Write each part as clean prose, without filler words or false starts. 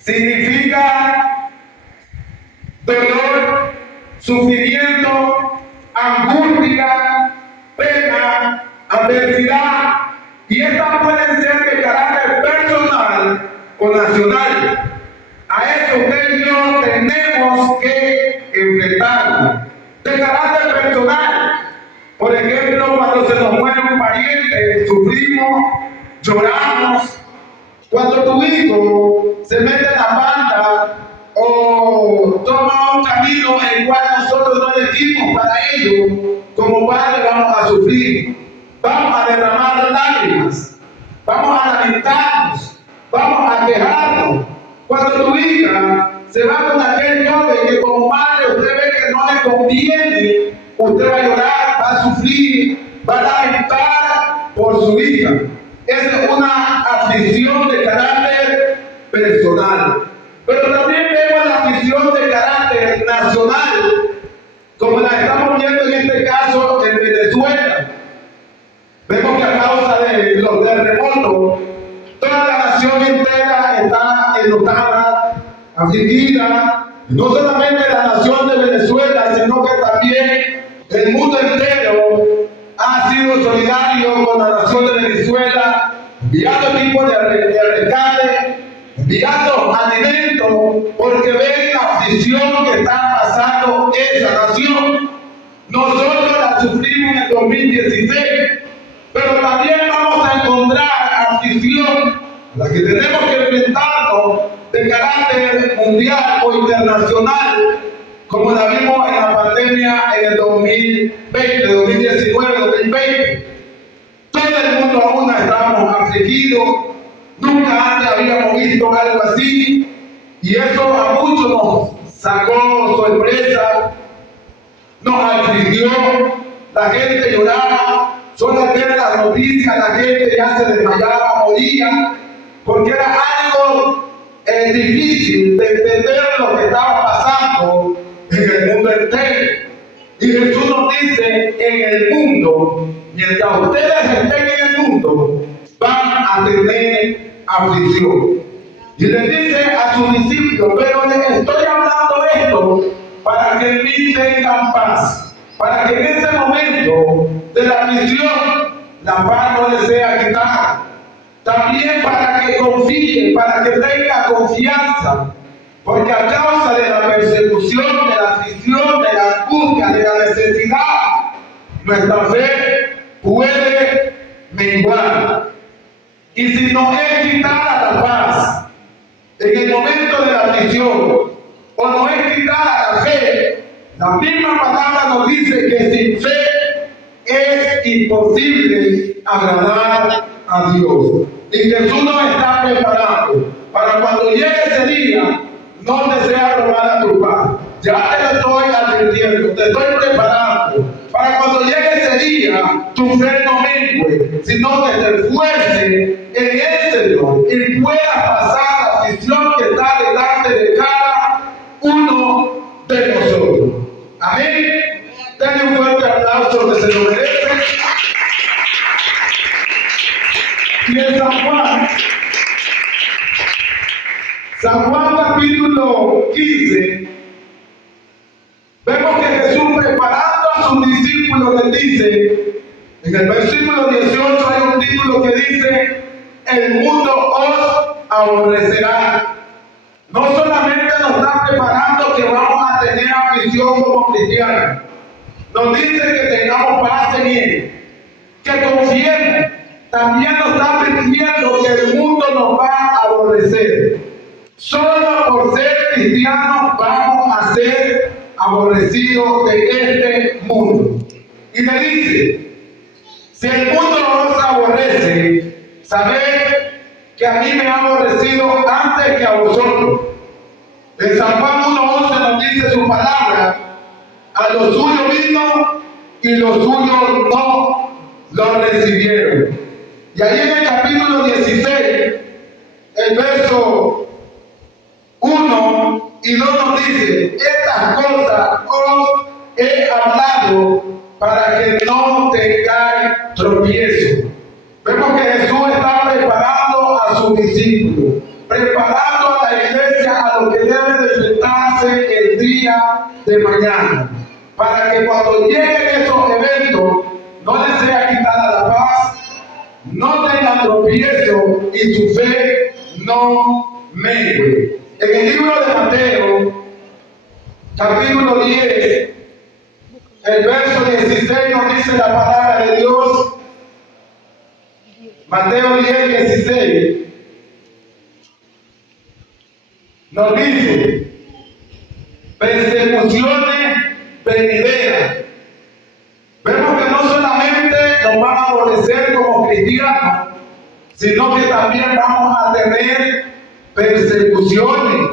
significa dolor, sufrimiento, angustia, pena, adversidad. Y estas pueden ser de carácter personal o nacional. A eso usted y yo tenemos que enfrentarnos. De carácter personal, por ejemplo, cuando se nos muere un pariente, sufrimos, lloramos. Cuando tu hijo se mete en la banda o toma un camino en el cual nosotros no elegimos para ello, como padres vamos a sufrir, vamos a derramar lágrimas, vamos a lamentarnos, vamos a quejarnos. Cuando tu hija se va con aquel joven que como madre usted ve que no le conviene, usted va a llorar, va a sufrir, va a lamentar por su hija. Esa es una aflicción de carácter personal. Pero también vemos la aflicción de carácter nacional, como la estamos viendo en este caso en Venezuela. Vemos que a causa de los terremotos, toda la nación entera está enojada, afligida. No solamente la nación de Venezuela, sino que también el mundo entero ha sido solidario con la nación de Venezuela, enviando equipos de rescate, enviando alimentos, porque ven la aflicción que está pasando esa nación. Nosotros la sufrimos en el 2016, pero también vamos a encontrar aflicción, la que tenemos que enfrentarnos de carácter mundial o internacional, como la vimos en la pandemia en el 2020, 2019, 2020. Todo el mundo aún estamos afligidos, nunca antes habíamos visto algo así, y eso a muchos nos sacó sorpresa, nos afligió, la gente lloraba, solo al ver las noticias la gente ya se desmayaba, moría, porque era algo difícil de entender lo que estaba pasando en el mundo entero. Y Jesús nos dice, en el mundo, mientras ustedes estén en el mundo, van a tener aflicción. Y les dice a sus discípulos, pero les estoy hablando esto para que en mí tengan paz, para que en ese momento de la aflicción la paz no les sea quitada. También para que confíen, para que tengan confianza, porque a causa de la persecución, de la aflicción, de la angustia, de la necesidad, nuestra fe puede menguar. Y si nos es quitada la paz en el momento de la aflicción, o nos es quitada la fe, la misma palabra nos dice que sin fe es imposible agradar a Dios. Y Jesús nos está preparando para cuando llegue ese día, no te sea robar a tu paz. Ya te lo estoy advirtiendo, te estoy preparando para cuando llegue ese día, tu fe no mengue, sino que te esfuerces en el Señor y puedas pasar la aflicción que está delante de cada uno de nosotros. Amén. Denle un fuerte aplauso que se lo merece. Y en San Juan capítulo 15, vemos que Jesús preparando a sus discípulos les dice, en el versículo 18 hay un título que dice, el mundo os aborrecerá. No solamente nos está preparando que vamos a tener aflicción como cristianos, nos dice que tengamos paz en él, que confiemos. También nos está diciendo que el mundo nos va a aborrecer. Solo por ser cristianos vamos a ser aborrecidos de este mundo. Y me dice, si el mundo os aborrece, sabed que a mí me ha aborrecido antes que a vosotros. En San Juan 1:11 nos dice su palabra, a los suyos vino y los suyos no lo recibieron. Y ahí en el capítulo 16, el verso 1 y 2 nos dice, estas cosas os he hablado para que no tengáis tropiezo. Vemos que Jesús está preparando a sus discípulos, preparando a la iglesia de mañana, para que cuando lleguen esos eventos no les sea quitada la paz, no tengan tropiezo y su fe no mengue. En el libro de Mateo, capítulo 10, el verso 16 nos dice la palabra de Dios. Mateo 10, 16 nos dice: persecuciones venideras. Vemos que no solamente nos van a aborrecer como cristianos, sino que también vamos a tener persecuciones.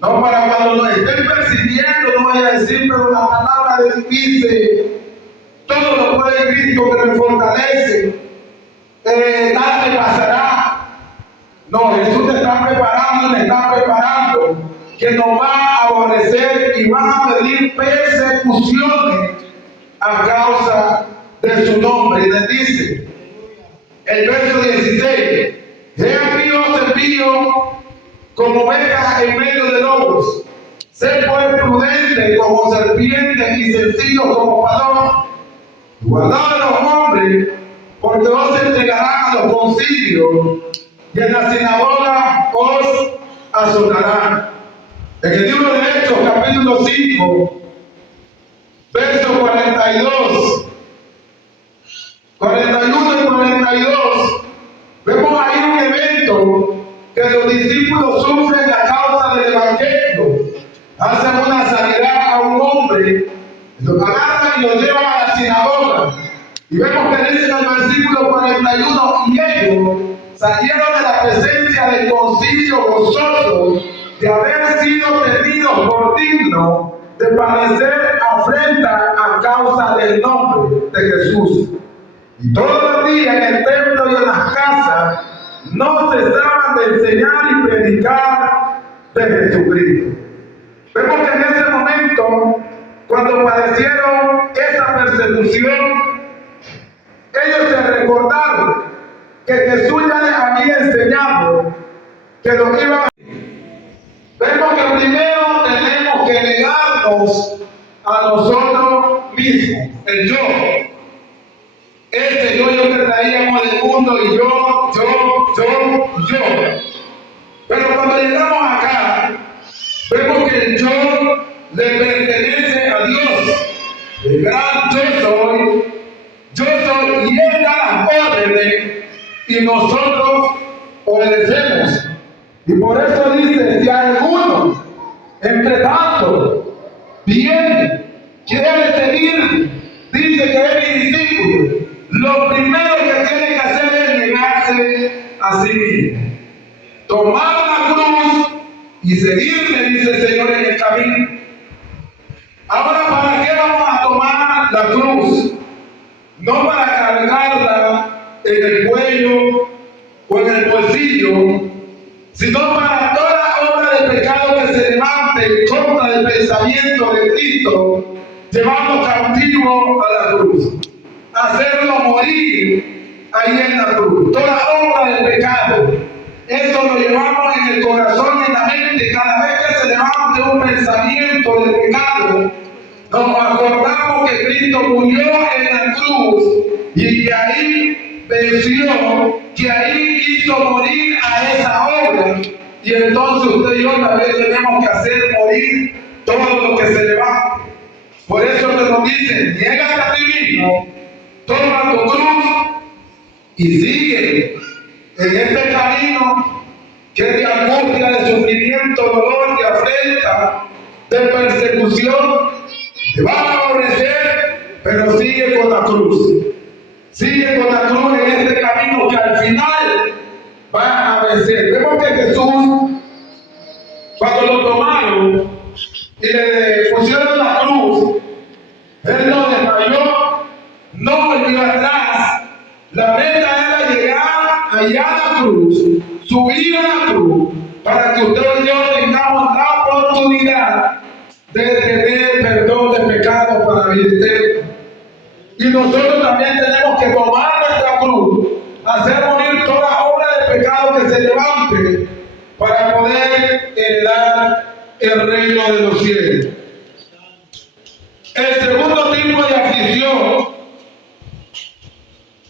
No, para cuando nos estén persiguiendo, no vaya a decir, pero la palabra de Dios dice: todo lo puede Cristo que me fortalece, nada me pasará. No, Jesús te está preparando y me está preparando que nos va a aborrecer y van a venir persecuciones a causa de su nombre. Y les dice el verso 16: he aquí os envío como ovejas en medio de lobos. Sed pues prudentes como serpientes y sencillos como palomas. Guardad a los hombres, porque os entregarán a los concilios y en la sinagoga os azotarán. En el libro de Hechos, capítulo 5, verso 42, 41 y 42, vemos ahí un evento que los discípulos sufren a causa del evangelio. Hacen una sanidad a un hombre, lo agarran y lo llevan a la sinagoga. Y vemos que dice en el versículo 41: y ellos salieron de la presencia del concilio gozosos de haber sido tenidos por dignos de padecer afrenta a causa del nombre de Jesús. Y todos los días en el templo y en las casas no cesaban de enseñar y predicar de Jesucristo. Vemos que en ese momento, cuando padecieron esa persecución, ellos se recordaron que Jesús ya les había enseñado que lo iban a hacer. Vemos que primero tenemos que negarnos a nosotros mismos, el yo. Ese yo que traíamos del mundo, y yo. Pero cuando llegamos acá, vemos que el yo le pertenece a Dios. El gran yo soy, y Él da las órdenes, y nosotros obedecemos. Y por eso dice: si alguno, entre tanto, viene, quiere seguir, dice que es mi discípulo, lo primero que tiene que hacer es negarse a sí mismo, tomar la cruz y seguirme, dice el Señor en el camino. Ahora, ¿para qué vamos a tomar la cruz? No para cargarla en el cuello o en el bolsillo, sino para toda obra de pecado que se levante en contra del pensamiento de Cristo, llevando cautivo a la cruz, hacerlo morir ahí en la cruz. Toda obra de pecado, eso lo llevamos en el corazón y en la mente. Cada vez que se levante un pensamiento de pecado, nos acordamos que Cristo murió en la cruz y que ahí venció, que ahí hizo morir a esa obra. Y entonces usted y yo también tenemos que hacer morir todo lo que se levante. Por eso que nos dice: niégate a ti mismo, toma tu cruz y sigue en este camino que es de angustia, de sufrimiento, dolor, de afrenta, de persecución. Te van a aborrecer, pero sigue con la cruz. Sigue con la cruz en este camino que al final va a vencer. Vemos que Jesús, cuando lo tomaron y le pusieron la cruz, Él no desmayó, no volvió atrás. La meta era llegar allá a la cruz, subir a la cruz, para que usted y yo tengamos la oportunidad de tener perdón de pecado para vida eterna. Y nosotros también tenemos que tomar nuestra cruz, hacer morir toda obra de pecado que se levante, para poder heredar el reino de los cielos. El segundo tipo de aflicción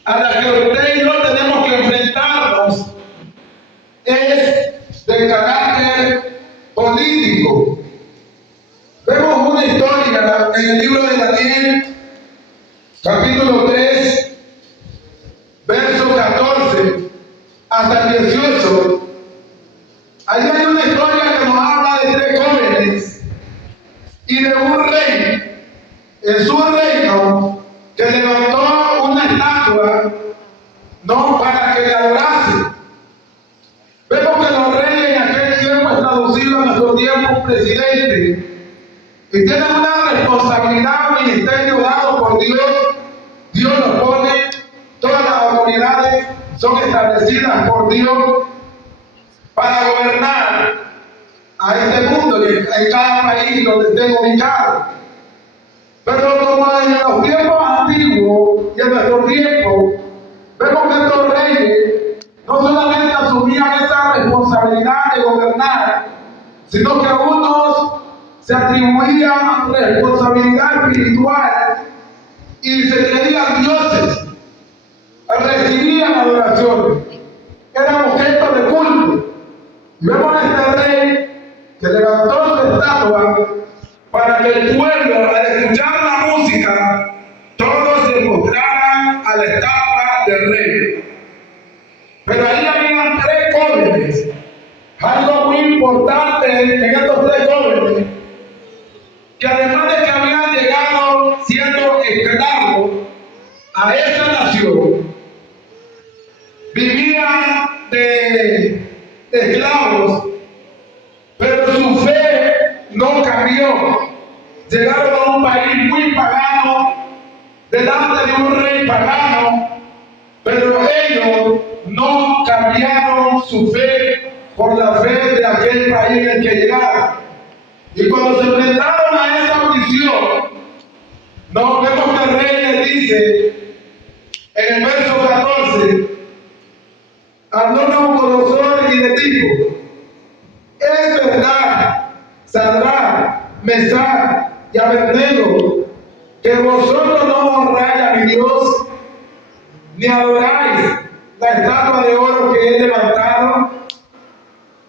a la que usted y yo tenemos que enfrentarnos es de carácter político. Vemos una historia en el libro de Daniel, capítulo 3, verso 14 hasta el 18. Allí hay una historia que nos habla de tres jóvenes y de un rey en su reino que levantó una estatua no para que le adorase. Vemos que los reyes en aquel tiempo es traducido a nuestro tiempo presidente y tienen una responsabilidad, un ministerio dado por Dios. Dios los pone, todas las autoridades son establecidas por Dios para gobernar a este mundo y en cada país donde estén ubicados. Pero como en los tiempos antiguos y en nuestro tiempo, vemos que estos reyes no solamente asumían esa responsabilidad de gobernar, sino que algunos se atribuían responsabilidad espiritual y se creían dioses, recibían adoración, eran objetos de culto. Y vemos a este rey que levantó su estatua para que el pueblo, al escuchar la música, todos se postraran a la estatua del rey. Pero ahí habían tres jóvenes. Algo muy importante en estos tres jóvenes, que además de que habían llegado siendo esclavos a esa nación, vivían de esclavos, pero su fe no cambió. Llegaron a un país muy pagano, delante de un rey pagano, pero ellos no cambiaron su fe por la fe de aquel país en el que llegaron. Y cuando se enfrentaron a esa audición, nos vemos que el rey les dice en el verso 14, habló Nabucodonosor y le dijo: es verdad, Sadrach, Mesach y Abednego, que vosotros no honráis a mi Dios, ni adoráis la estatua de oro que he levantado.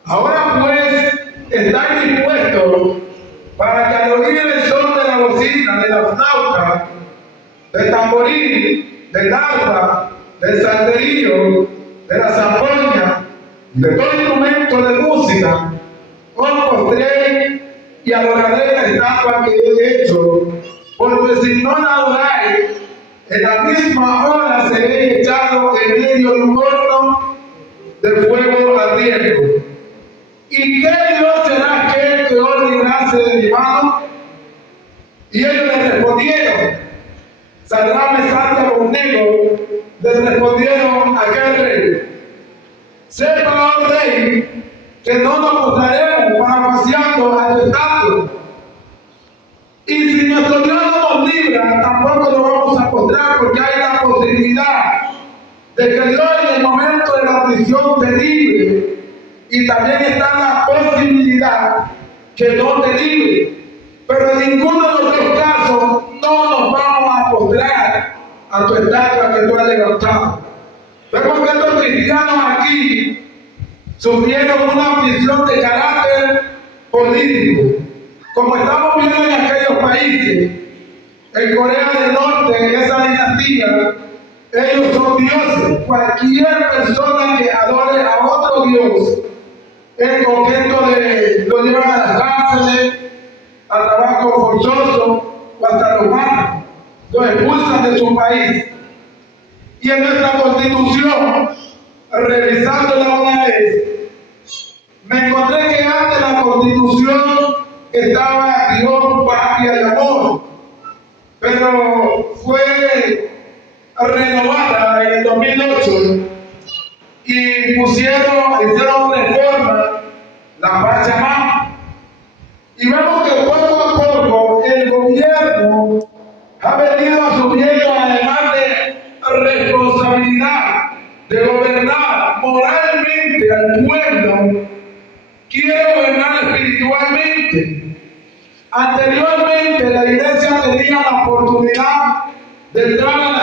Ahora pues, estáis dispuestos para que al oír el son de la bocina, de la flauta, del tamboril, del arpa, del salterio, de la zampoña y de todo instrumento de música, os postréis y adoraré la estatua que he hecho, porque si no la adoráis, en la misma hora seréis echados en medio de un horno de fuego ardiendo. ¿Y qué Dios será aquel que os librase de mi mano? Y ellos le respondieron, Sadrach, Mesach y Abednego, le respondieron a aquel rey: sepa, oh rey, que no nos postraremos parafraseando a tu estatua. Y si nuestro Dios no nos libra, tampoco nos vamos a postrar, porque hay la posibilidad de que Dios en el momento de la aflicción te libre. Y también está la posibilidad que no te libre. Pero en ninguno de los dos casos no nos vamos a postrar a tu estatua que tú has levantado. Vemos que estos cristianos aquí sufrieron una aflicción de carácter político. Como estamos viendo en aquellos países, en Corea del Norte, en esa dinastía, ellos son dioses. Cualquier persona que adore a otro dios es objeto de, lo llevan a las cárceles, a trabajo forzoso o hasta los matan, lo expulsan de su país. Y en nuestra constitución, revisándola una vez, me encontré que antes la constitución estaba Dios, patria y amor, pero fue renovada en el 2008 y hicieron reforma, la Pachamama. Y vemos que poco a poco el gobierno ha venido asumiendo, además de responsabilidad de gobernar moralmente al pueblo, quiere gobernar espiritualmente. Anteriormente la iglesia tenía la oportunidad de entrar a